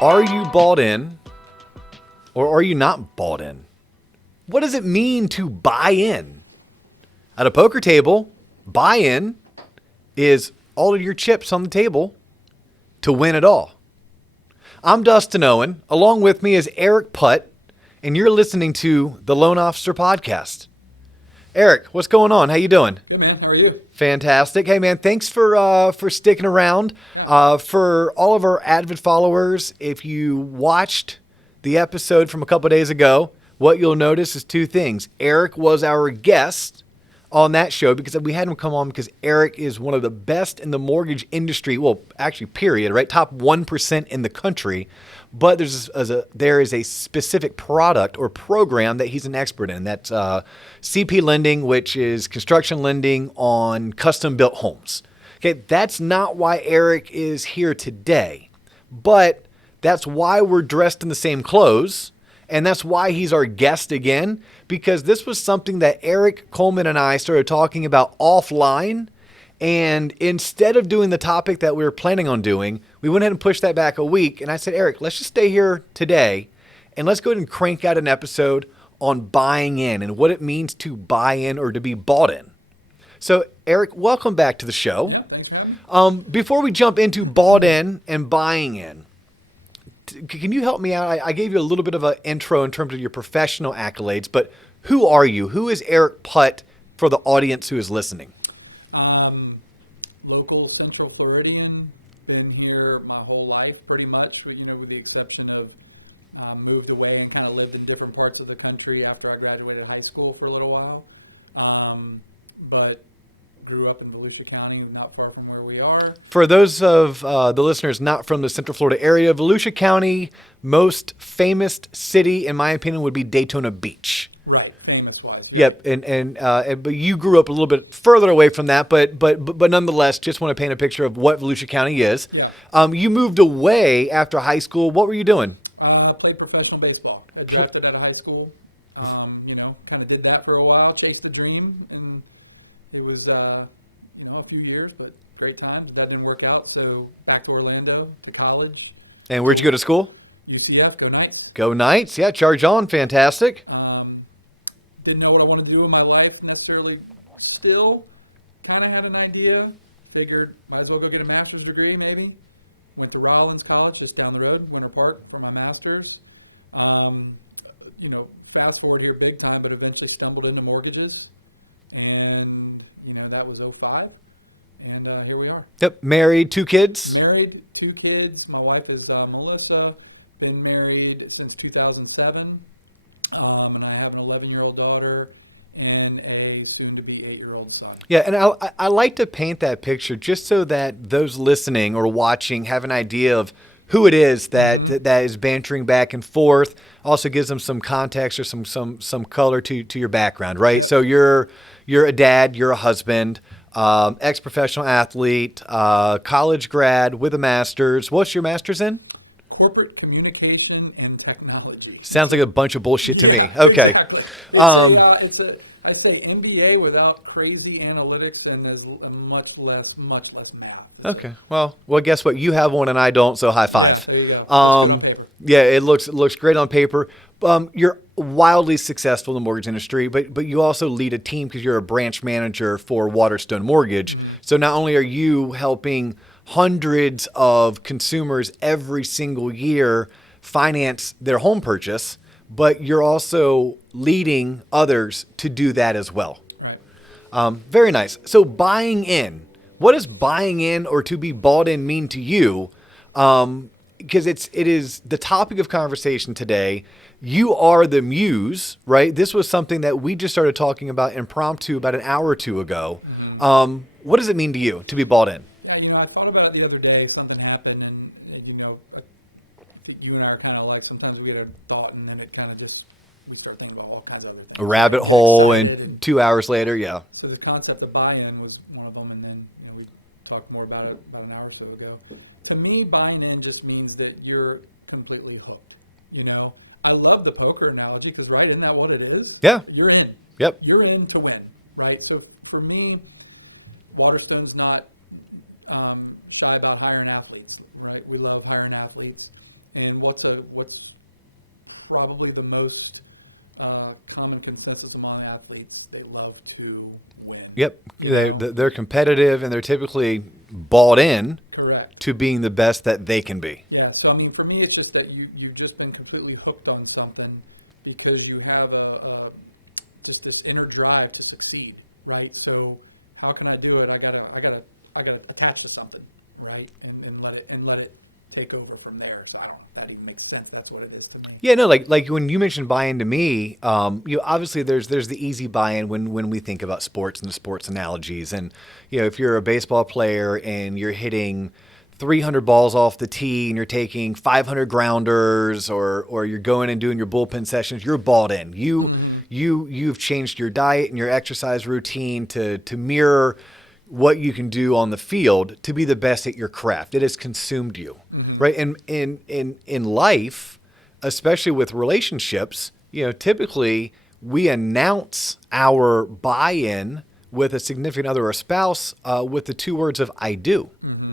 Are you bought in or are you not bought in? What does it mean to buy in? At a poker table, buy in is all of your chips on the table to win it all. I'm Dustin Owen. Along with me is Eric Putt, and you're listening to the Loan Officer Podcast. Eric, what's going on? How you doing? Hey man, how are you? Fantastic. Hey man, thanks for sticking around. For all of our avid followers, if you watched the episode from a couple of days ago, what you'll notice is two things. Eric was our guest on that show because we had him come on because Eric is one of the best in the mortgage industry. Well, actually, period, right? Top 1% in the country. But there is a specific product or program that he's an expert in. That's CP lending, which is construction lending on custom-built homes. Okay, that's not why Eric is here today, but that's why we're dressed in the same clothes, and that's why he's our guest again, because this was something that Eric Coleman and I started talking about offline. And instead of doing the topic that we were planning on doing, we went ahead and pushed that back a week. And I said, Eric, let's just stay here today and let's go ahead and crank out an episode on buying in and what it means to buy in or to be bought in. So, Eric, welcome back to the show. Yeah, thanks, man. Before we jump into bought in and buying in, can you help me out? I gave you a little bit of an intro in terms of your professional accolades, but who are you? Who is Eric Putt for the audience who is listening? Local Central Floridian, been here my whole life pretty much, with the exception of moved away and kind of lived in different parts of the country after I graduated high school for a little while. But grew up in Volusia County, not far from where we are. For those of the listeners not from the Central Florida area, Volusia County, most famous city, in my opinion, would be Daytona Beach. Right, famous-wise. Yep, and but you grew up a little bit further away from that, but nonetheless, just want to paint a picture of what Volusia County is. Yeah. You moved away after high school. What were you doing? I played professional baseball. I drafted out of high school. Kind of did that for a while, chased the dream, and it was a few years, but great times. That didn't work out, so back to Orlando to college. And where'd you go to school? UCF, go Knights. Go Knights, yeah, charge on, fantastic. Didn't know what I wanted to do with my life necessarily. Still kind of had an idea. Figured might as well go get a master's degree maybe. Went to Rollins College, just down the road, Winter Park, for my master's. Fast forward here big time, but eventually stumbled into mortgages. And, that was 2005. And here we are. Yep, married, 2 kids? Married, 2 kids. My wife is Melissa. Been married since 2007. And I have an 11-year-old daughter and a soon-to-be 8-year-old son. Yeah, and I like to paint that picture just so that those listening or watching have an idea of who it is that is bantering back and forth. Also gives them some context or some color to your background, right? Yeah. So you're a dad, you're a husband, ex-professional athlete, college grad with a master's. What's your master's in? Corporate communication and technology. Sounds like a bunch of bullshit to me. Okay. Exactly. I say MBA without crazy analytics and there's much less math. Okay. Well, guess what? You have one and I don't, so high five. Yeah, there you go. Yeah, it looks great on paper. You're wildly successful in the mortgage industry, but you also lead a team because you're a branch manager for Waterstone Mortgage. Mm-hmm. So not only are you helping hundreds of consumers every single year finance their home purchase, but you're also leading others to do that as well. Right. Very nice. So buying in, what does buying in or to be bought in mean to you? Because it is the topic of conversation today. You are the muse, right? This was something that we just started talking about impromptu about an hour or two ago. Mm-hmm. What does it mean to you to be bought in? I thought about it the other day. Something happened, and you and I are kind of like sometimes we get a thought, and then it kind of just we start thinking about all kinds of other things. A rabbit hole, and 2 hours later, yeah. So the concept of buy-in was one of them, and then we talked more about it about an hour or so ago. To me, buying in just means that you're completely hooked. I love the poker analogy because, right, isn't that what it is? Yeah. You're in. Yep. You're in to win, right? So for me, Waterstone's not shy about hiring athletes, right? We love hiring athletes. And what's probably the most common consensus among athletes, they love to win. Yep. They're competitive, and they're typically bought in Correct. to being the best that they can be. Yeah, so I mean, for me, it's just that you've just been completely hooked on something because you have this inner drive to succeed, right? So how can I do it? I gotta attach to something, right? And let it take over from there. So I don't know if that even makes sense. That's what it is to me. Yeah, no, like when you mentioned buy-in to me, obviously there's the easy buy-in when we think about sports and the sports analogies, and if you're a baseball player and you're hitting 300 balls off the tee and you're taking 500 grounders, or you're going and doing your bullpen sessions, you're bought in. You've changed your diet and your exercise routine to mirror what you can do on the field to be the best at your craft. It has consumed you, right? And in life, especially with relationships, typically we announce our buy-in with a significant other or spouse with the two words of "I do."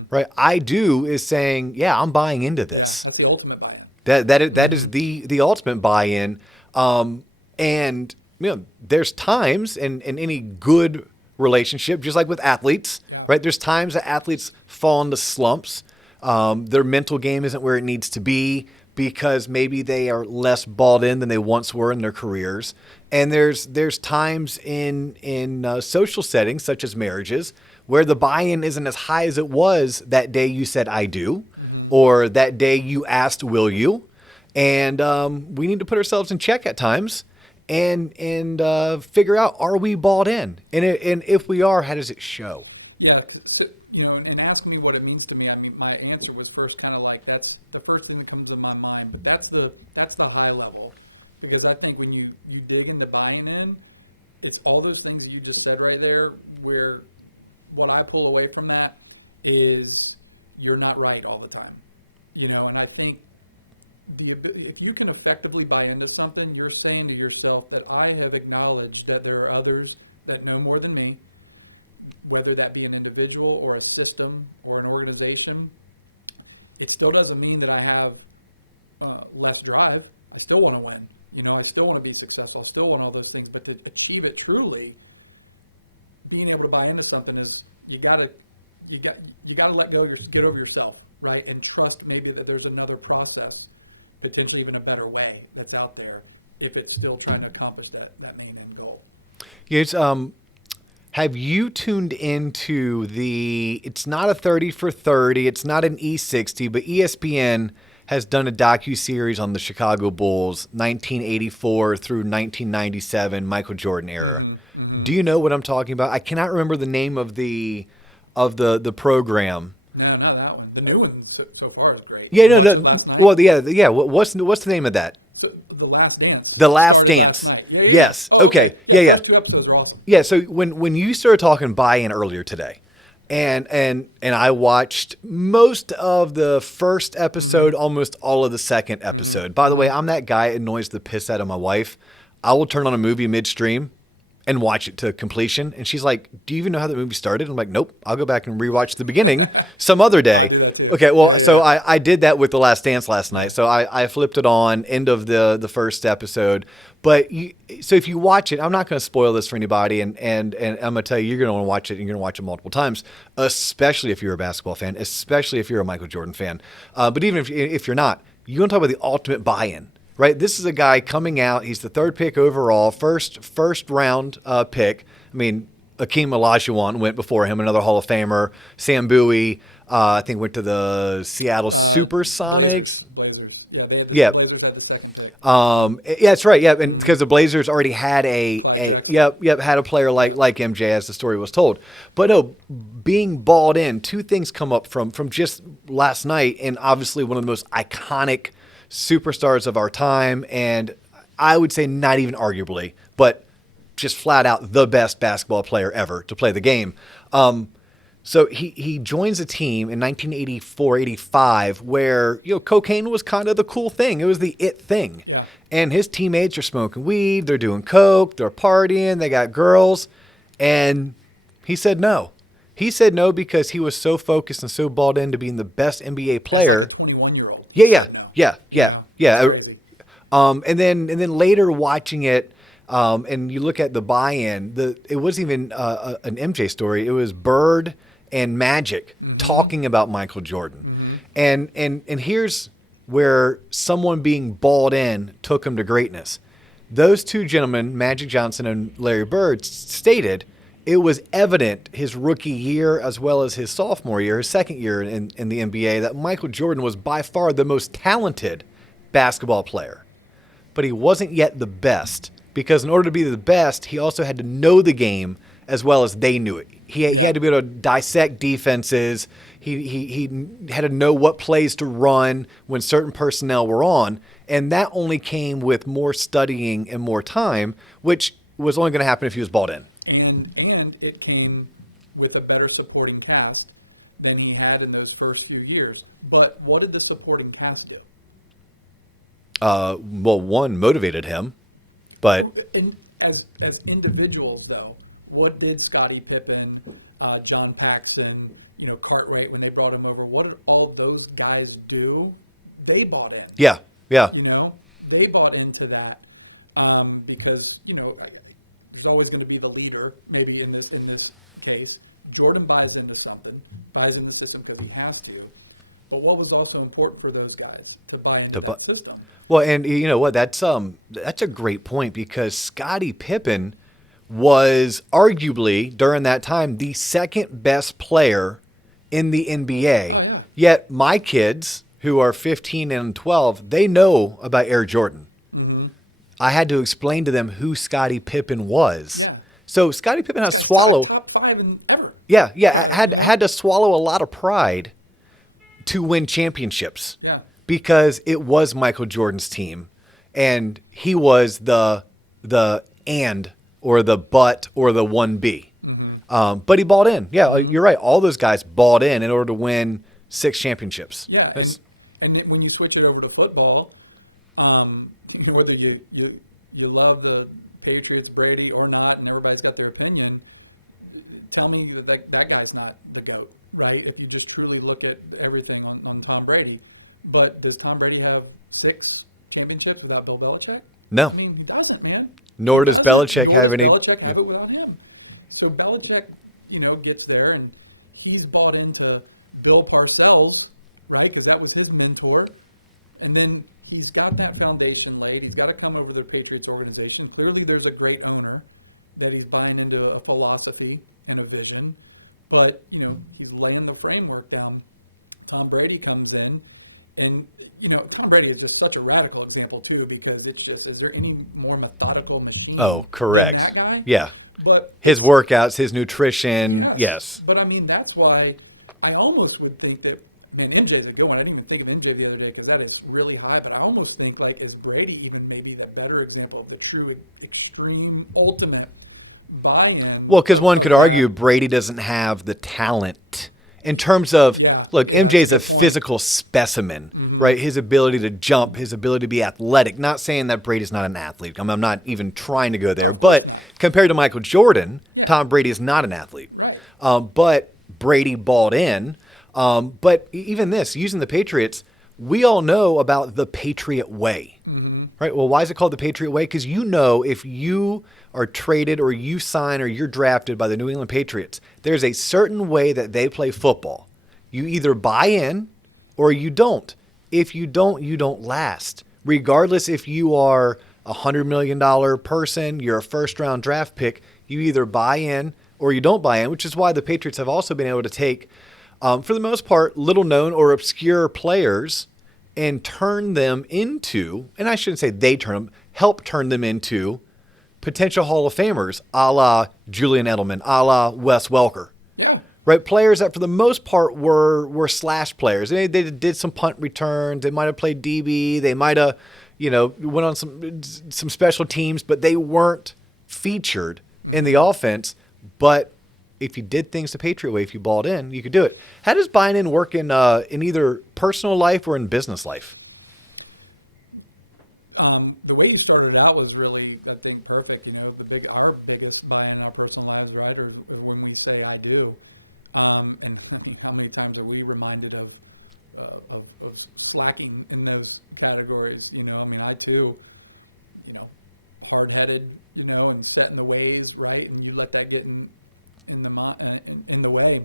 Right? I do is saying, yeah, I'm buying into this. That's the ultimate buy-in. That is the ultimate buy-in. And there's times in any good relationship, just like with athletes, right? There's times that athletes fall into slumps. Their mental game isn't where it needs to be because maybe they are less bought in than they once were in their careers. And there's times in social settings, such as marriages, where the buy-in isn't as high as it was that day you said "I do," or that day you asked "Will you?" And we need to put ourselves in check at times and figure out, are we bought in? And if we are, how does it show? Yeah, and asking me what it means to me, I mean, my answer was first kind of like, that's the first thing that comes in my mind, but that's the high level. Because I think when you dig into buying in, it's all those things that you just said right there, where what I pull away from that is you're not right all the time. And I think if you can effectively buy into something, you're saying to yourself that I have acknowledged that there are others that know more than me, whether that be an individual or a system or an organization. It still doesn't mean that I have less drive. I still want to win. I still want to be successful. I still want all those things. But to achieve it truly, being able to buy into something is you gotta let go, get over yourself, right, and trust maybe that there's another process, potentially even a better way that's out there if it's still trying to accomplish that main end goal. Yes. Have you tuned into it's not a 30 for 30, it's not an E60, but ESPN has done a docuseries on the Chicago Bulls, 1984 through 1997, Michael Jordan era. Do you know what I'm talking about? I cannot remember the name of the program. No, not that one. The new one so far is great. Yeah, no. Well, yeah. What's the name of that? The Last Dance. The Last Dance. Yeah. Yes. Oh, okay. Yeah. Yeah. Those two episodes are awesome. Yeah. So when you started talking buy-in earlier today, and I watched most of the first episode, almost all of the second episode. By the way, I'm that guy that annoys the piss out of my wife. I will turn on a movie midstream and watch it to completion. And she's like, "Do you even know how the movie started?" I'm like, "Nope, I'll go back and rewatch the beginning some other day." Okay, well, so I did that with The Last Dance last night. So I flipped it on, end of the first episode. But so if you watch it, I'm not going to spoil this for anybody. And I'm going to tell you, you're going to want to watch it, and you're going to watch it multiple times, especially if you're a basketball fan, especially if you're a Michael Jordan fan. But even if you're not, you want to talk about the ultimate buy-in. Right, this is a guy coming out. He's the third pick overall, first round pick. I mean, Akeem Olajuwon went before him, another Hall of Famer. Sam Bowie, I think, went to the Seattle Supersonics. Blazers. Yeah. The Blazers had the second pick. Yeah, that's right. Yeah, and because the Blazers already had had a player like MJ, as the story was told. But no, being balled in, two things come up from just last night, and obviously one of the most iconic superstars of our time, and I would say not even arguably, but just flat out the best basketball player ever to play the game. So he joins a team in 1984-85 where cocaine was kind of the cool thing. It was the it thing. Yeah. And his teammates are smoking weed, they're doing coke, they're partying, they got girls, and he said no. He said no because he was so focused and so bought into being the best NBA player. 21-year-old. Yeah. Crazy. And then later watching it, and you look at the buy-in. It wasn't even an MJ story. It was Bird and Magic talking about Michael Jordan, and here's where someone being bought in took him to greatness. Those two gentlemen, Magic Johnson and Larry Bird, stated it was evident his rookie year as well as his sophomore year, his second year in the NBA, that Michael Jordan was by far the most talented basketball player. But he wasn't yet the best, because in order to be the best, he also had to know the game as well as they knew it. He had to be able to dissect defenses. He had to know what plays to run when certain personnel were on, and that only came with more studying and more time, which was only going to happen if he was bought in. And it came with a better supporting cast than he had in those first few years. But what did the supporting cast do? Well, one motivated him, but As individuals, though, what did Scottie Pippen, John Paxson, Cartwright, when they brought him over, what did all those guys do? They bought in. Yeah. They bought into that because there's always going to be the leader. Maybe in this case, Jordan buys into something, buys into the system because he has to. But what was also important for those guys to buy into the system? Well, and you know what? That's a great point, because Scottie Pippen was arguably during that time the second best player in the NBA. Oh, yeah. Yet my kids, who are 15 and 12, they know about Air Jordan. Mm-hmm. I had to explain to them who Scottie Pippen was. Yeah. So Scottie Pippen had to swallow. Top 5 in ever. Yeah, had to swallow a lot of pride to win championships. Yeah. Because it was Michael Jordan's team, and he was the and or the but or the 1B. Mm-hmm. But he bought in. Yeah, you're right. All those guys bought in order to win 6 championships. Yeah, and when you switch it over to football, whether you love the Patriots, Brady or not, and everybody's got their opinion, tell me that guy's not the GOAT, right? If you just truly look at everything on Tom Brady. But does Tom Brady have 6 championships without Bill Belichick? No. I mean, he doesn't, man. Nor does Belichick have any. Belichick have it without him. So Belichick, gets there, and he's bought into Bill Parcells, right? Because that was his mentor. And then he's got that foundation laid. He's got to come over to the Patriots organization. Clearly, there's a great owner that he's buying into a philosophy and a vision. But, he's laying the framework down. Tom Brady comes in. And, Tom Brady is just such a radical example, too, because it's just, is there any more methodical machine? Oh, correct. Than that guy? Yeah. But his workouts, his nutrition, yeah, yes. But, that's why I almost would think that, MJ's a good one. I didn't even think of MJ the other day because that is really high. But I almost think, is Brady even maybe the better example of the true, extreme, ultimate buy-in? Well, because one could argue Brady doesn't have the talent. In terms of, look, MJ's a physical specimen, right? His ability to jump, his ability to be athletic. Not saying that Brady's not an athlete. I'm not even trying to go there. But compared to Michael Jordan, Tom Brady is not an athlete. Right. But Brady bought in. But even this, using the Patriots, we all know about the Patriot Way, right? Well, why is it called the Patriot Way? Because if you are traded or you sign or you're drafted by the New England Patriots, there's a certain way that they play football. You either buy in or you don't. If you don't last. Regardless if you are a $100 million person, you're a first-round draft pick, you either buy in or you don't buy in, which is why the Patriots have also been able to take, for the most part, little-known or obscure players and turn them into, and I shouldn't say help turn them into potential Hall of Famers, a la Julian Edelman, a la Wes Welker. Yeah. Right? Players that for the most part were slash players. They did some punt returns. They might have played DB. They might have, went on some special teams, but they weren't featured in the offense. But if you did things the Patriot Way, if you bought in, you could do it. How does buying in work in either personal life or in business life? The way you started out was really, I think, perfect. Our biggest buy in our personal lives, right, or when we say I do. And I mean, how many times are we reminded of slacking in those categories? You know, I mean, I too, you know, hard-headed, you know, and set in the ways, right? And you let that get in the way.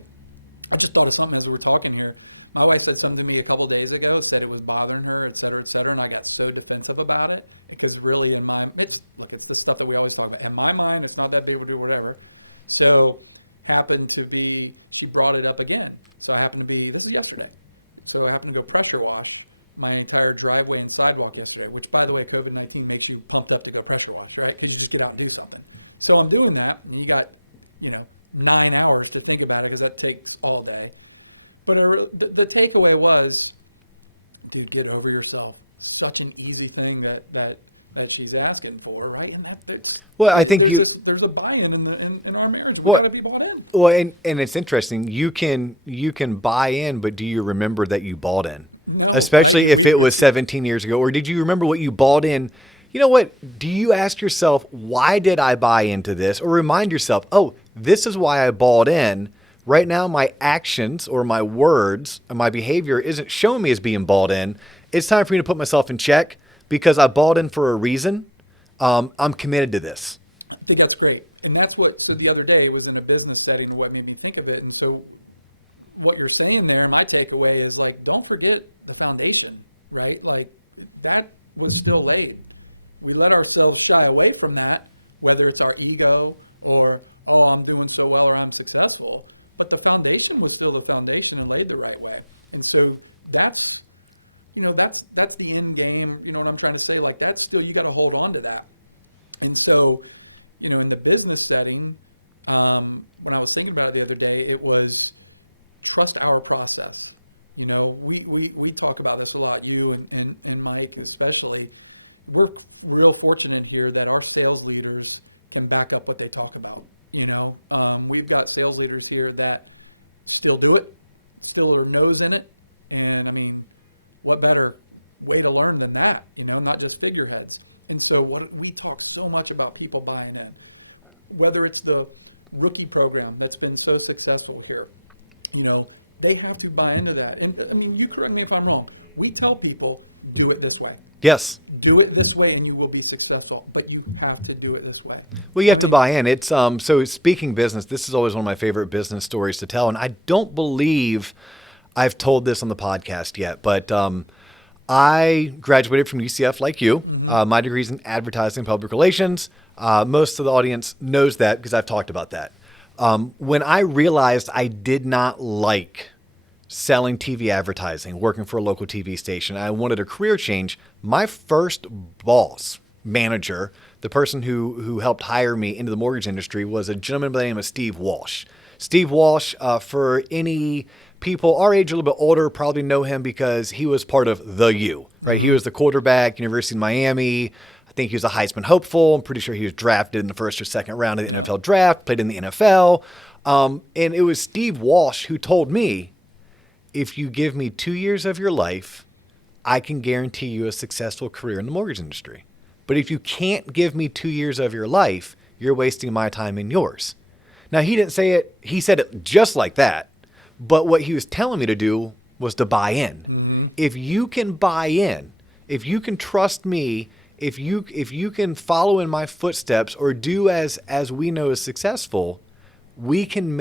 I just thought of something as we were talking here. My wife said something to me a couple days ago, said it was bothering her, et cetera, and I got so defensive about it because really it's the stuff that we always talk about. In my mind, it's not that big of a deal, whatever. So happened to be, she brought it up again. So I happened to be, this is yesterday. So I happened to pressure wash my entire driveway and sidewalk yesterday, which, by the way, COVID-19 makes you pumped up to go pressure wash, right? Because you just get out and do something. So I'm doing that, and you got, 9 hours to think about it because that takes all day. But the takeaway was, dude, get over yourself. Such an easy thing that she's asking for, right? And well, I think there's a buy-in in our marriage. We well, gotta be bought in. well, and it's interesting. You can buy in, but do you remember that you bought in? No, Especially if it was 17 years ago, or did you remember what you bought in? You know what? Do you ask yourself, why did I buy into this? Or remind yourself, oh, this is why I bought in. Right now, my actions or my words and my behavior isn't showing me as being bought in. It's time for me to put myself in check because I bought in for a reason. I'm committed to this. I think that's great. And that's so the other day, it was in a business setting and what made me think of it. And so what you're saying there, my takeaway is like, don't forget the foundation, right? Like that was still laid. We let ourselves shy away from that, whether it's our ego or, oh, I'm doing so well or I'm successful. But the foundation was still the foundation and laid the right way. And so that's the end game. You know what I'm trying to say? Like that's still, you got to hold on to that. And so, in the business setting, when I was thinking about it the other day, it was trust our process. We talk about this a lot, you and Mike especially. We're real fortunate here that our sales leaders can back up what they talk about. We've got sales leaders here that still do it, still their nose in it, and I mean, what better way to learn than that? Not just figureheads. And so we talk so much about people buying in, whether it's the rookie program that's been so successful here. They have to buy into that. And I mean, you correct me if I'm wrong. We tell people, do it this way. Yes. Do it this way and you will be successful, but you have to do it this way. Well, you have to buy in. It's so speaking business, this is always one of my favorite business stories to tell. And I don't believe I've told this on the podcast yet, but I graduated from UCF like you. Mm-hmm. My degree's in advertising and public relations. Most of the audience knows that because I've talked about that. When I realized I did not like selling TV advertising, working for a local TV station, I wanted a career change. My first boss, manager, the person who helped hire me into the mortgage industry was a gentleman by the name of Steve Walsh. Steve Walsh, for any people our age, a little bit older, probably know him because he was part of the U, right? He was the quarterback, University of Miami. I think he was a Heisman hopeful. I'm pretty sure he was drafted in the first or second round of the NFL draft, played in the NFL. And it was Steve Walsh who told me, if you give me 2 years of your life, I can guarantee you a successful career in the mortgage industry. But if you can't give me 2 years of your life, you're wasting my time and yours. Now, he didn't say it. He said it just like that. But what he was telling me to do was to buy in. Mm-hmm. If you can buy in, if you can trust me, if you can follow in my footsteps or do as we know is successful, we can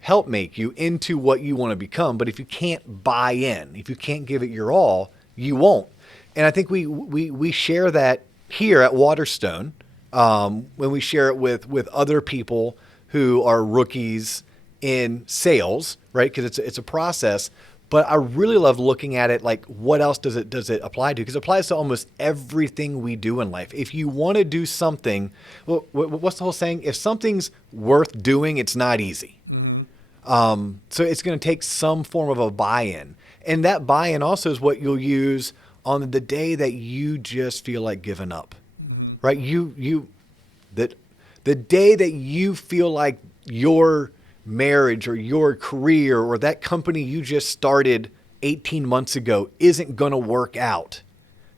help make you into what you want to become. But if you can't buy in, if you can't give it your all, you won't. And I think we share that here at Waterstone when we share it with other people who are rookies in sales, right? Because it's a process. But I really love looking at it like, what else does it apply to? Because it applies to almost everything we do in life. If you want to do something, well, what's the whole saying? If something's worth doing, it's not easy. Mm-hmm. So it's going to take some form of a buy-in. And that buy-in also is what you'll use on the day that you just feel like giving up, mm-hmm. right? The day that you feel like your marriage or your career or that company you just started 18 months ago isn't going to work out.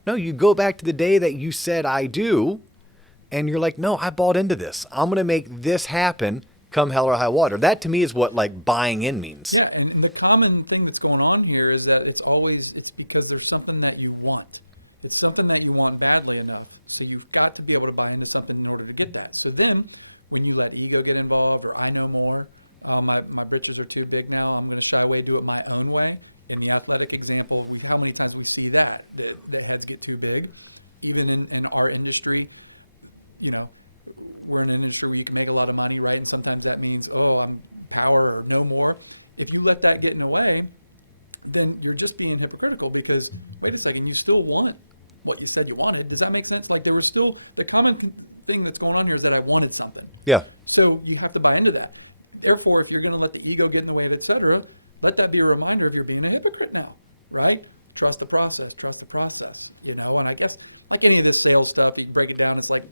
No, you go back to the day that you said, I do, and you're like, no, I bought into this. I'm going to make this happen. come hell or high water. That to me is what like buying in means. Yeah, and the common thing that's going on here is that it's because there's something that you want. It's something that you want badly enough. So you've got to be able to buy into something in order to get that. So then, when you let ego get involved, or I know more, my britches are too big now, I'm going to try to do it my own way. In the athletic example, how many times we see that heads get too big? Even in our industry, we're in an industry where you can make a lot of money, right? And sometimes that means, I'm power or no more. If you let that get in the way, then you're just being hypocritical because, wait a second, you still want what you said you wanted. Does that make sense? Like there was still, the common thing that's going on here is that I wanted something. Yeah. So you have to buy into that. Therefore, if you're going to let the ego get in the way of et cetera, let that be a reminder of you're being a hypocrite now, right? Trust the process, and I guess like any of this sales stuff, you can break it down, it's like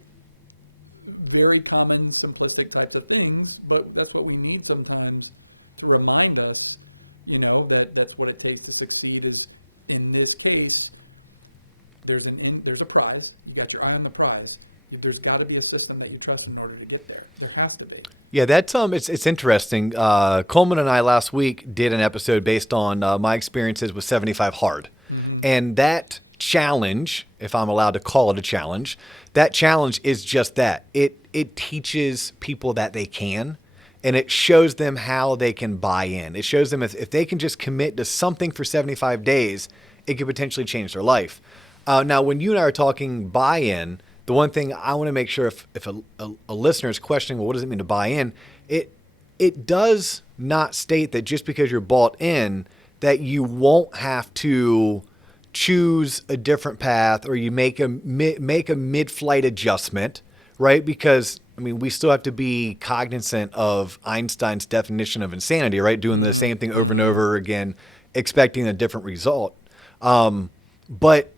very common, simplistic types of things, but that's what we need sometimes to remind us, that that's what it takes to succeed is, in this case, there's a prize. You got your eye on the prize. There's got to be a system that you trust in order to get there. There has to be. Yeah, that's it's interesting. Coleman and I last week did an episode based on my experiences with 75 hard, and that challenge, if I'm allowed to call it a challenge, that challenge is just that. It teaches people that they can, and it shows them how they can buy in. It shows them if they can just commit to something for 75 days, it could potentially change their life. Now, when you and I are talking buy-in, the one thing I want to make sure if a listener is questioning, well, what does it mean to buy in? It does not state that just because you're bought in that you won't have to choose a different path or you make a mid-flight adjustment, right? Because, we still have to be cognizant of Einstein's definition of insanity, right? Doing the same thing over and over again, expecting a different result. But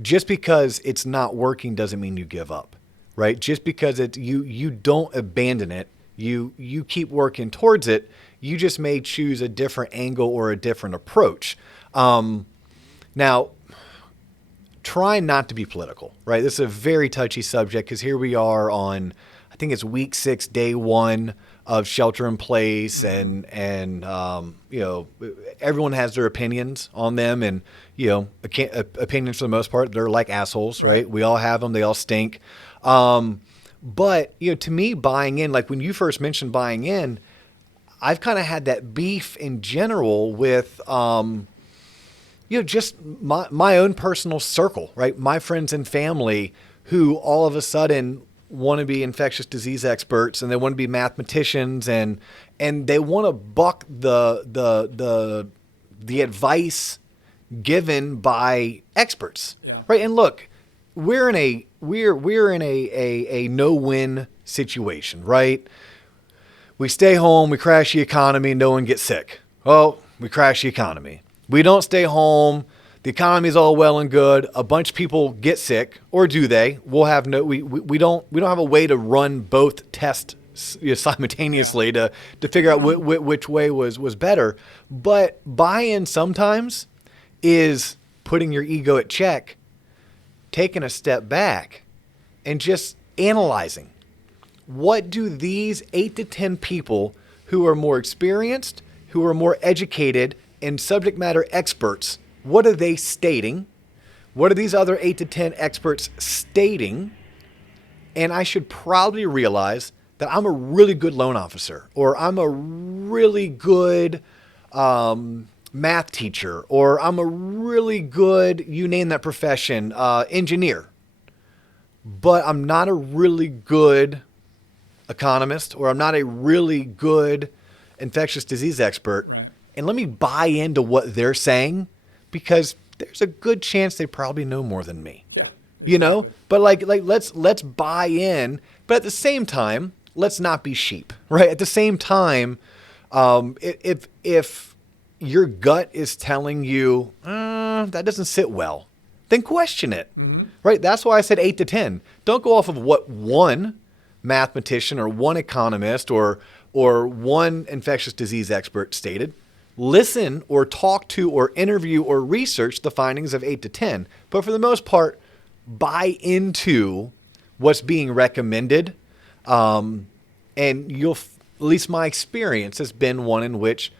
just because it's not working doesn't mean you give up, right? Just because you don't abandon it, you keep working towards it. You just may choose a different angle or a different approach. Now, try not to be political, right? This is a very touchy subject because here we are on, I think it's week 6, day 1 of shelter in place, and everyone has their opinions on them, and opinions for the most part, they're like assholes, right? We all have them; they all stink. But to me, buying in, like when you first mentioned buying in, I've kind of had that beef in general with just my own personal circle, right? My friends and family who all of a sudden want to be infectious disease experts and they want to be mathematicians and they want to buck the advice given by experts, right? And look, we're in a no-win situation, right? We stay home, we crash the economy, no one gets sick. Oh, we crash the economy. We don't stay home. The economy is all well and good. A bunch of people get sick, or do they? We'll have we don't have a way to run both tests simultaneously to figure out which way was better. But buy-in sometimes is putting your ego at check, taking a step back, and just analyzing. What do these 8 to 10 people who are more experienced, who are more educated, and subject matter experts, what are they stating? What are these other 8 to 10 experts stating? And I should probably realize that I'm a really good loan officer, or I'm a really good math teacher, or I'm a really good, you name that profession, engineer. But I'm not a really good economist, or I'm not a really good infectious disease expert. Right. And let me buy into what they're saying, because there's a good chance they probably know more than me. Yeah. But like let's buy in, but at the same time, let's not be sheep, right? At the same time, if your gut is telling you that doesn't sit well, then question it, right? That's why I said 8 to 10. Don't go off of what one mathematician or one economist or one infectious disease expert stated. Listen or talk to or interview or research the findings of 8 to 10. But for the most part, buy into what's being recommended. And at least my experience has been one in which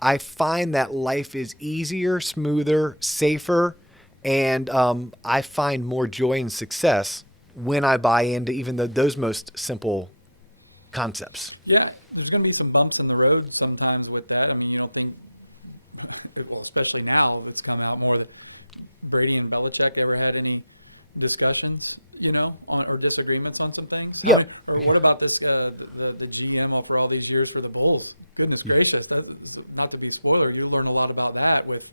I find that life is easier, smoother, safer, and I find more joy and success when I buy into even those most simple concepts. Yeah, there's going to be some bumps in the road sometimes with that. I mean, you don't think, well, especially now it's come out more that Brady and Belichick ever had any discussions, or disagreements on some things. Yeah. Or what about this, the GM for all these years for the Bulls? Goodness gracious, not to be a spoiler, you learn a lot about that with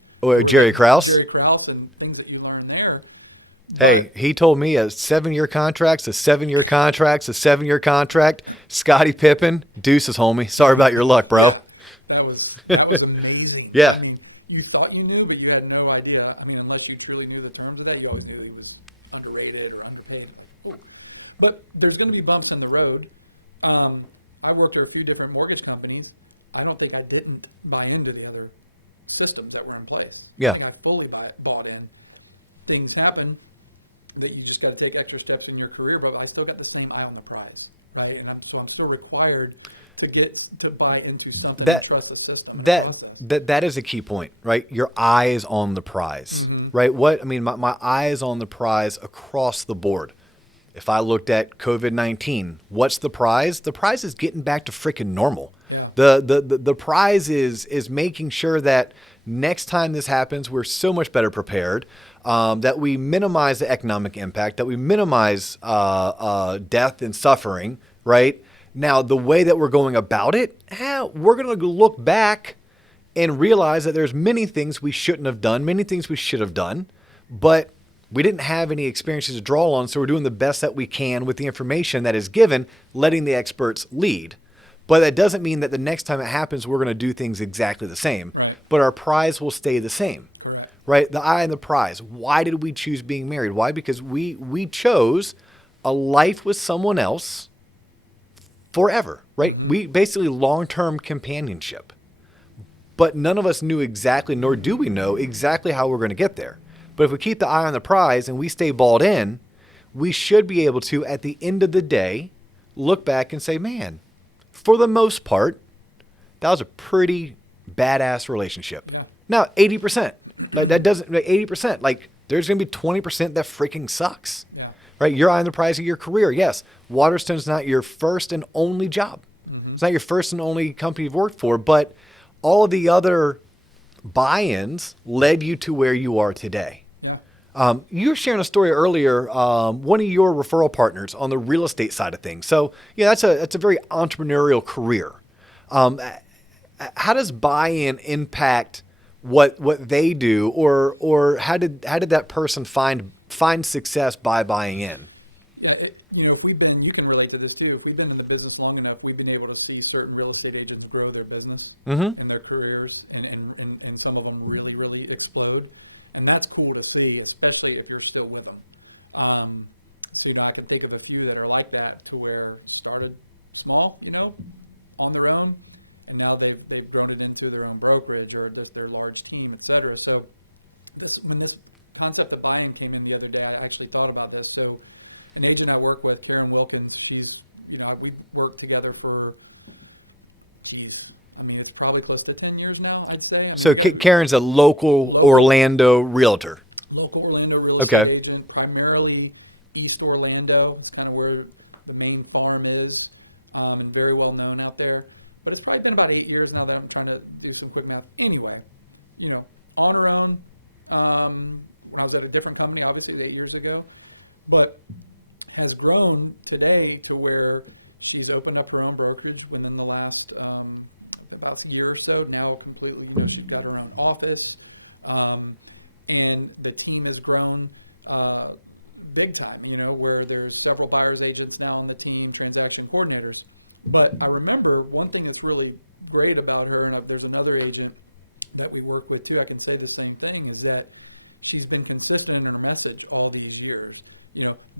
Jerry Krause. Jerry Krause and things that you learn there. Hey, he told me a 7-year contract's a 7-year contract's a 7-year contract. Scottie Pippen, deuces, homie. Sorry about your luck, bro. That was amazing. Yeah. I mean, you thought you knew, but you had no idea. I mean, unless you truly knew the terms of that, you always knew he was underrated or underpaid. But there's going to be bumps in the road. I worked at a few different mortgage companies. I don't think I didn't buy into the other systems that were in place. Yeah. I think I fully bought in. Things happen that you just got to take extra steps in your career, but I still got the same eye on the prize, right? And I'm still required to buy into something and trust the system. That is a key point, right? Your eye is on the prize, right? My eye is on the prize across the board. If I looked at COVID-19, what's the prize? The prize is getting back to freaking normal. Yeah. The prize is making sure that next time this happens, we're so much better prepared, that we minimize the economic impact, that we minimize death and suffering, right? Now, the way that we're going about it, we're going to look back and realize that there's many things we shouldn't have done, many things we should have done, but we didn't have any experiences to draw on, so we're doing the best that we can with the information that is given, letting the experts lead. But that doesn't mean that the next time it happens, we're going to do things exactly the same. Right. But our prize will stay the same. Correct. Right? The eye and the prize. Why did we choose being married? Why? Because we chose a life with someone else forever, right? We basically long-term companionship. But none of us knew exactly, nor do we know exactly how we're going to get there. But if we keep the eye on the prize and we stay balled in, we should be able to, at the end of the day, look back and say, man, for the most part, that was a pretty badass relationship. Yeah. Now, 80%, like that doesn't, 80%, like there's going to be 20% that freaking sucks, right? Your eye on the prize of your career. Yes, Waterstone's not your first and only job. It's not your first and only company you've worked for, but all of the other buy-ins led you to where you are today. You were sharing a story earlier, one of your referral partners on the real estate side of things. So, yeah, that's a very entrepreneurial career. How does buy-in impact what they do, or how did that person find success by buying in? Yeah, if we've been, you can relate to this too. If we've been in the business long enough, we've been able to see certain real estate agents grow their business and their careers, and some of them really, really explode. And that's cool to see, especially if you're still with them. So, I can think of a few that are like that, to where started small, on their own, and now they've grown it into their own brokerage or just their large team, et cetera. So when this concept of buy-in came in the other day, I actually thought about this. So an agent I work with, Karen Wilkins, she's, we worked together for, it's probably close to 10 years now, I'd say. So Karen's a local Orlando realtor. Local Orlando real estate agent, primarily East Orlando. It's kind of where the main farm is, and very well known out there. But it's probably been about 8 years now that I'm trying to do some quick math. Anyway, on her own, when I was at a different company, obviously 8 years ago, but has grown today to where she's opened up her own brokerage within the last about a year or so. Now completely, she's got her own office, and the team has grown big time, where there's several buyer's agents now on the team, transaction coordinators. But I remember one thing that's really great about her, and there's another agent that we work with too, I can say the same thing, is that she's been consistent in her message all these years.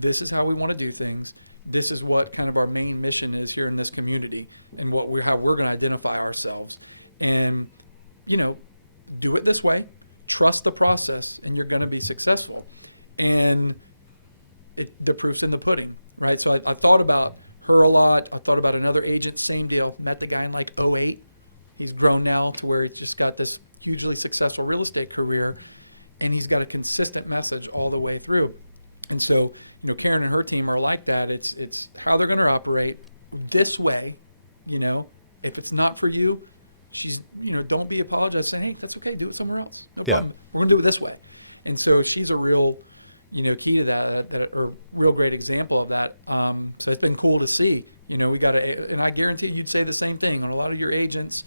This is how we want to do things. This is what kind of our main mission is here in this community, and how we're going to identify ourselves. And, do it this way, trust the process, and you're going to be successful. And the proof's in the pudding, right? So I thought about her a lot. I thought about another agent, same deal. Met the guy in like '08. He's grown now to where he's just got this hugely successful real estate career, and he's got a consistent message all the way through. And so, Karen and her team are like that. It's how they're going to operate this way. If it's not for you, don't be apologized. Say, hey, that's okay. Do it somewhere else. No problem. We're going to do it this way. And so she's a real, key to that, or real great example of that. So it's been cool to see. We got and I guarantee you'd say the same thing on a lot of your agents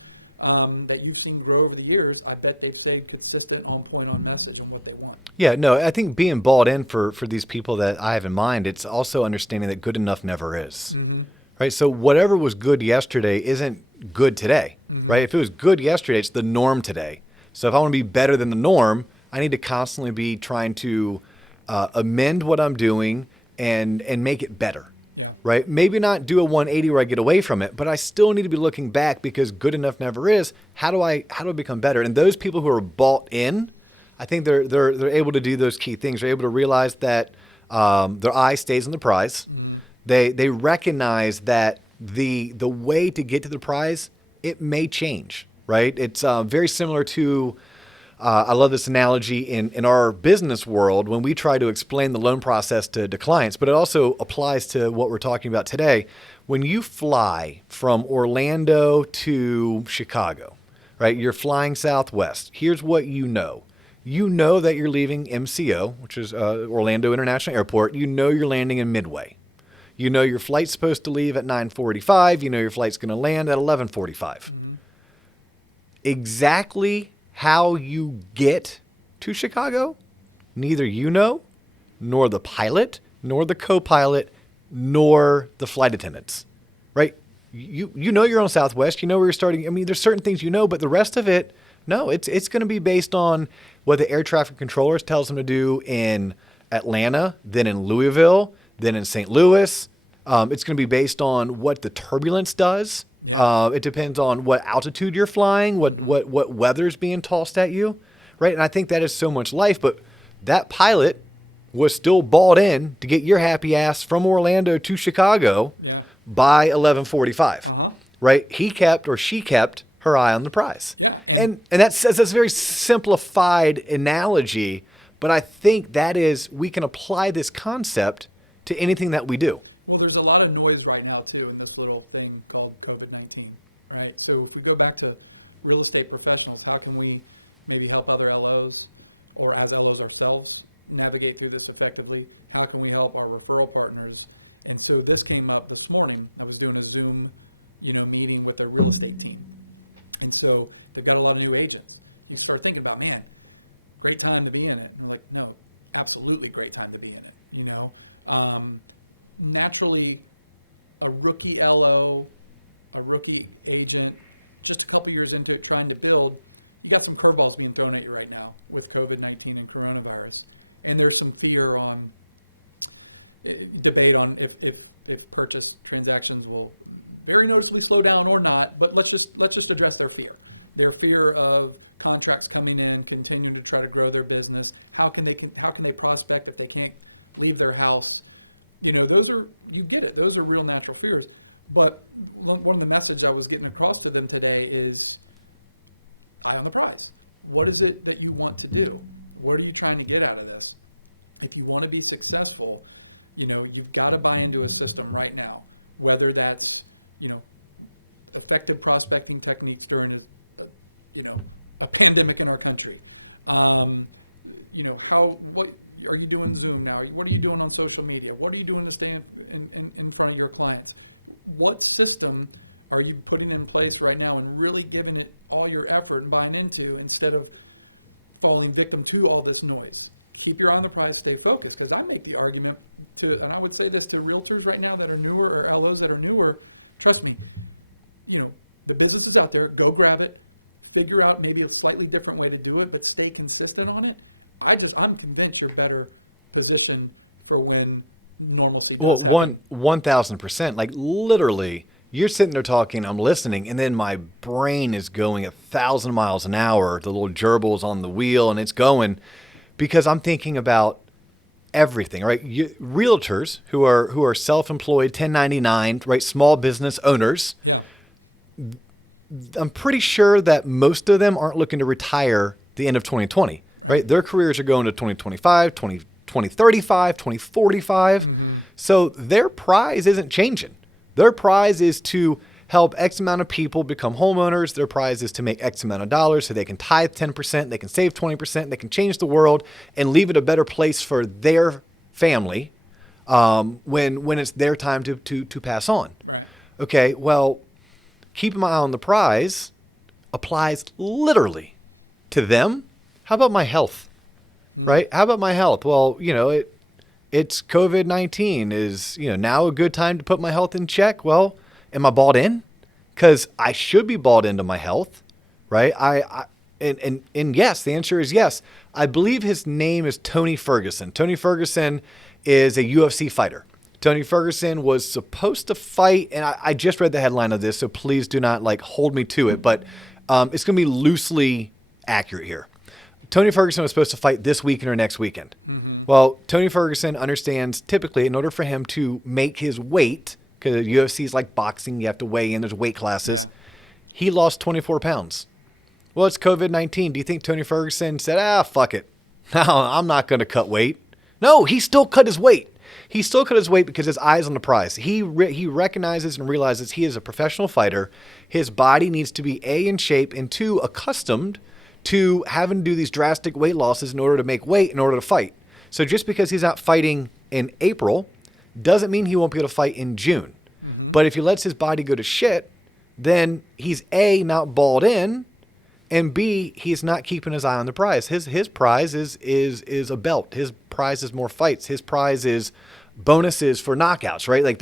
that you've seen grow over the years. I bet they've stayed consistent, on point, on message, on what they want. Yeah, no, I think being bought in for these people that I have in mind, it's also understanding that good enough never is. Mm-hmm. Right? So whatever was good yesterday isn't good today. Mm-hmm. Right? If it was good yesterday, it's the norm today. So if I want to be better than the norm, I need to constantly be trying to amend what I'm doing and make it better. Right? Maybe not do a 180 where I get away from it, but I still need to be looking back because good enough never is. How do I become better? And those people who are bought in, I think they're able to do those key things. They're able to realize that their eye stays on the prize. Mm-hmm. They recognize that the way to get to the prize, it may change. Right? It's very similar to. I love this analogy in our business world when we try to explain the loan process to clients, but it also applies to what we're talking about today. When you fly from Orlando to Chicago, right? You're flying Southwest. Here's what you know. You know that you're leaving MCO, which is Orlando International Airport. You know you're landing in Midway. You know your flight's supposed to leave at 9:45. You know your flight's going to land at 11:45. Mm-hmm. Exactly how you get to Chicago, neither you know, nor the pilot, nor the co-pilot, nor the flight attendants, right? You know you're on Southwest. You know where you're starting. I mean, there's certain things but the rest of it, no, it's going to be based on what the air traffic controllers tells them to do in Atlanta, then in Louisville, then in St. Louis. It's going to be based on what the turbulence does. It depends on what altitude you're flying, what weather's being tossed at you, right? And I think that is so much life. But that pilot was still bought in to get your happy ass from Orlando to Chicago by 11:45, right? He kept or she kept her eye on the prize, and that's a very simplified analogy. But I think we can apply this concept to anything that we do. Well, there's a lot of noise right now, too, in this little thing called COVID-19, right? So if we go back to real estate professionals, how can we maybe help other LOs or as LOs ourselves navigate through this effectively? How can we help our referral partners? And so this came up this morning. I was doing a Zoom, meeting with a real estate team. And so they've got a lot of new agents. You start thinking about, man, great time to be in it. And I'm like, no, absolutely great time to be in it, naturally, a rookie LO, a rookie agent, just a couple years into it trying to build, you got some curveballs being thrown at you right now with COVID-19 and coronavirus. And there's some fear on, debate on if purchase transactions will very noticeably slow down or not, but let's just address their fear. Their fear of contracts coming in, continuing to try to grow their business. How can they prospect if they can't leave their house? Those are, you get it, those are real natural fears. But one of the message I was getting across to them today is, eye on the prize. What is it that you want to do? What are you trying to get out of this? If you want to be successful, you've got to buy into a system right now, whether that's, effective prospecting techniques during a pandemic in our country. What are you doing Zoom now? What are you doing on social media? What are you doing to stay in front of your clients? What system are you putting in place right now and really giving it all your effort and buying into instead of falling victim to all this noise? Keep your eye on the prize, stay focused. Because I make the argument and I would say this to realtors right now that are newer or LOs that are newer, trust me, the business is out there, go grab it, figure out maybe a slightly different way to do it, but stay consistent on it. I'm convinced you're better positioned for when normalcy. Well, 1,000%. Like literally, you're sitting there talking, I'm listening, and then my brain is going 1,000 miles an hour. The little gerbil's on the wheel, and it's going because I'm thinking about everything, right? Realtors who are self-employed, 1099, right? Small business owners. Yeah. I'm pretty sure that most of them aren't looking to retire the end of 2020, right? Their careers are going to 2025, 2035, 2045. Mm-hmm. So their prize isn't changing. Their prize is to help X amount of people become homeowners. Their prize is to make X amount of dollars so they can tithe 10%, they can save 20%, they can change the world and leave it a better place for their family when it's their time to pass on. Right. Okay, well, keeping my eye on the prize applies literally to them. How about my health, right? How about my health? Well, it's COVID-19. Is, now a good time to put my health in check? Well, am I bought in? Because I should be bought into my health, right? And yes, the answer is yes. I believe his name is Tony Ferguson. Tony Ferguson is a UFC fighter. Tony Ferguson was supposed to fight, and I just read the headline of this, so please do not hold me to it, but it's going to be loosely accurate here. Tony Ferguson was supposed to fight this weekend or next weekend. Mm-hmm. Well, Tony Ferguson understands typically in order for him to make his weight, because UFC is like boxing, you have to weigh in, there's weight classes, he lost 24 pounds. Well, it's COVID-19. Do you think Tony Ferguson said, fuck it. No, I'm not going to cut weight. No, he still cut his weight. He still cut his weight because his eye's on the prize. He recognizes and realizes he is a professional fighter. His body needs to be A, in shape, and 2, accustomed to having to do these drastic weight losses in order to make weight, in order to fight. So just because he's out fighting in April doesn't mean he won't be able to fight in June. Mm-hmm. But if he lets his body go to shit, then he's A, not balled in, and B, he's not keeping his eye on the prize. His prize is a belt. His prize is more fights. His prize is bonuses for knockouts, right?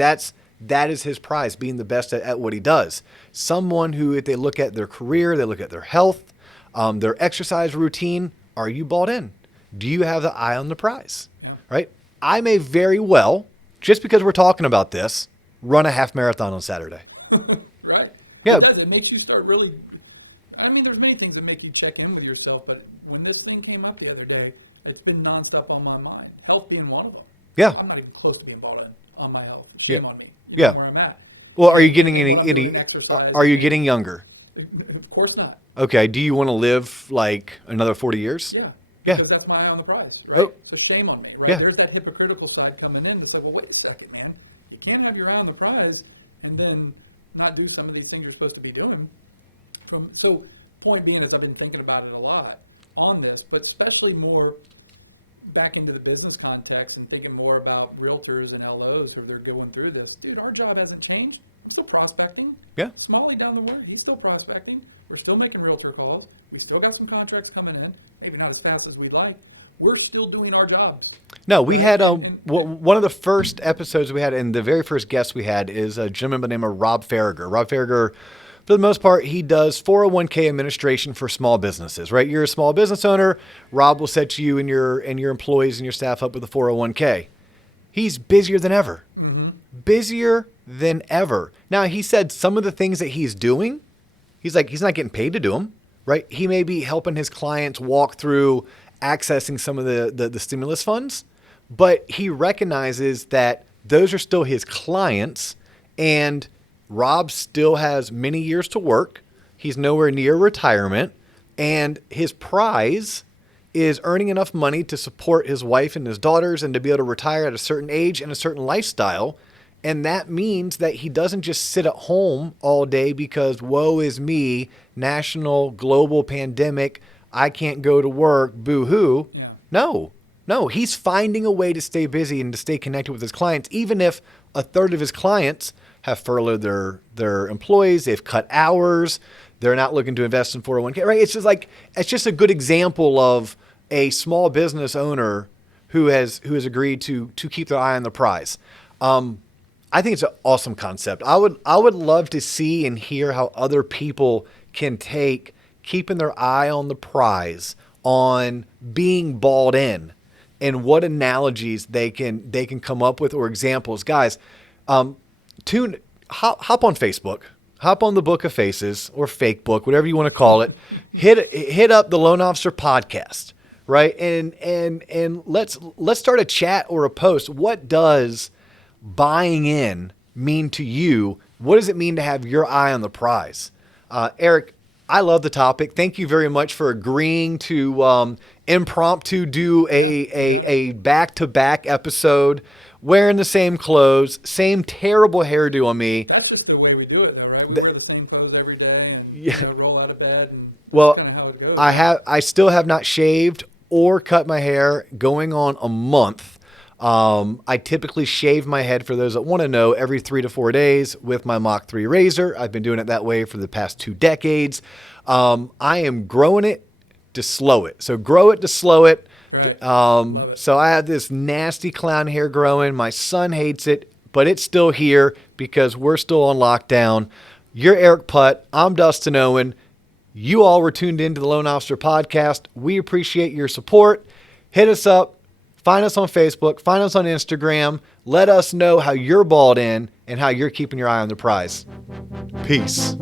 That is his prize, being the best at what he does. Someone who, if they look at their career, they look at their health, their exercise routine, are you bought in? Do you have the eye on the prize, right? I may very well, just because we're talking about this, run a half marathon on Saturday. Right. Yeah. It makes you start really... there's many things that make you check in with yourself, but when this thing came up the other day, it's been nonstop on my mind. Health being one of them. Yeah. I'm not even close to being bought in on my health. Shame on me. Yeah. Where I'm at. Well, are you getting any are you getting younger? Of course not. Okay. Do you want to live another 40 years? Yeah. Yeah. Because that's my eye on the prize, right? Oh. It's a shame on me, right? Yeah. There's that hypocritical side coming in to say, well, wait a second, man. You can't have your eye on the prize and then not do some of these things you're supposed to be doing. So point being is I've been thinking about it a lot on this, but especially more back into the business context and thinking more about realtors and LOs who are going through this. Dude, our job hasn't changed. I'm still prospecting. Yeah. Smalley down the road, he's still prospecting. We're still making realtor calls. We still got some contracts coming in, maybe not as fast as we'd like. We're still doing our jobs. No, we had one of the first episodes we had, and the very first guest we had is a gentleman by the name of Rob Farragher. Rob Farragher, for the most part, he does 401k administration for small businesses, right? You're a small business owner. Rob will set you and your employees and your staff up with a 401k. He's busier than ever. Mm-hmm. Busier than ever. Now, he said some of the things that he's doing, he's not getting paid to do them, right? He may be helping his clients walk through accessing some of the stimulus funds, but he recognizes that those are still his clients, and Rob still has many years to work. He's nowhere near retirement, and his prize is earning enough money to support his wife and his daughters and to be able to retire at a certain age and a certain lifestyle. And that means that he doesn't just sit at home all day because woe is me, national, global pandemic, I can't go to work, boo-hoo. No, he's finding a way to stay busy and to stay connected with his clients, even if a third of his clients have furloughed their employees, they've cut hours, they're not looking to invest in 401k, right? It's just a good example of a small business owner who has agreed to keep their eye on the prize. I think it's an awesome concept. I would love to see and hear how other people can take keeping their eye on the prize, on being balled in, and what analogies they can come up with or examples. Guys, hop on Facebook, hop on the Book of Faces or Fake Book, whatever you want to call it. Hit up the Loan Officer podcast, right? And let's start a chat or a post. What does buying in mean to you? What does it mean to have your eye on the prize? Eric, I love the topic. Thank you very much for agreeing to impromptu do a back-to-back episode, wearing the same clothes, same terrible hairdo on me. That's just the way we do it, though, right? We wear the same clothes every day and roll out of bed, and Well, that's kind of how it goes. I still have not shaved or cut my hair, going on a month. I typically shave my head, for those that want to know, every 3 to 4 days with my Mach 3 razor. I've been doing it that way for the past 2 decades. I am growing it to slow it. So grow it to slow it. Right. So I have this nasty clown hair growing. My son hates it, but it's still here because we're still on lockdown. You're Eric Putt. I'm Dustin Owen. You all were tuned into the Loan Officer Podcast. We appreciate your support. Hit us up. Find us on Facebook. Find us on Instagram. Let us know how you're balled in and how you're keeping your eye on the prize. Peace.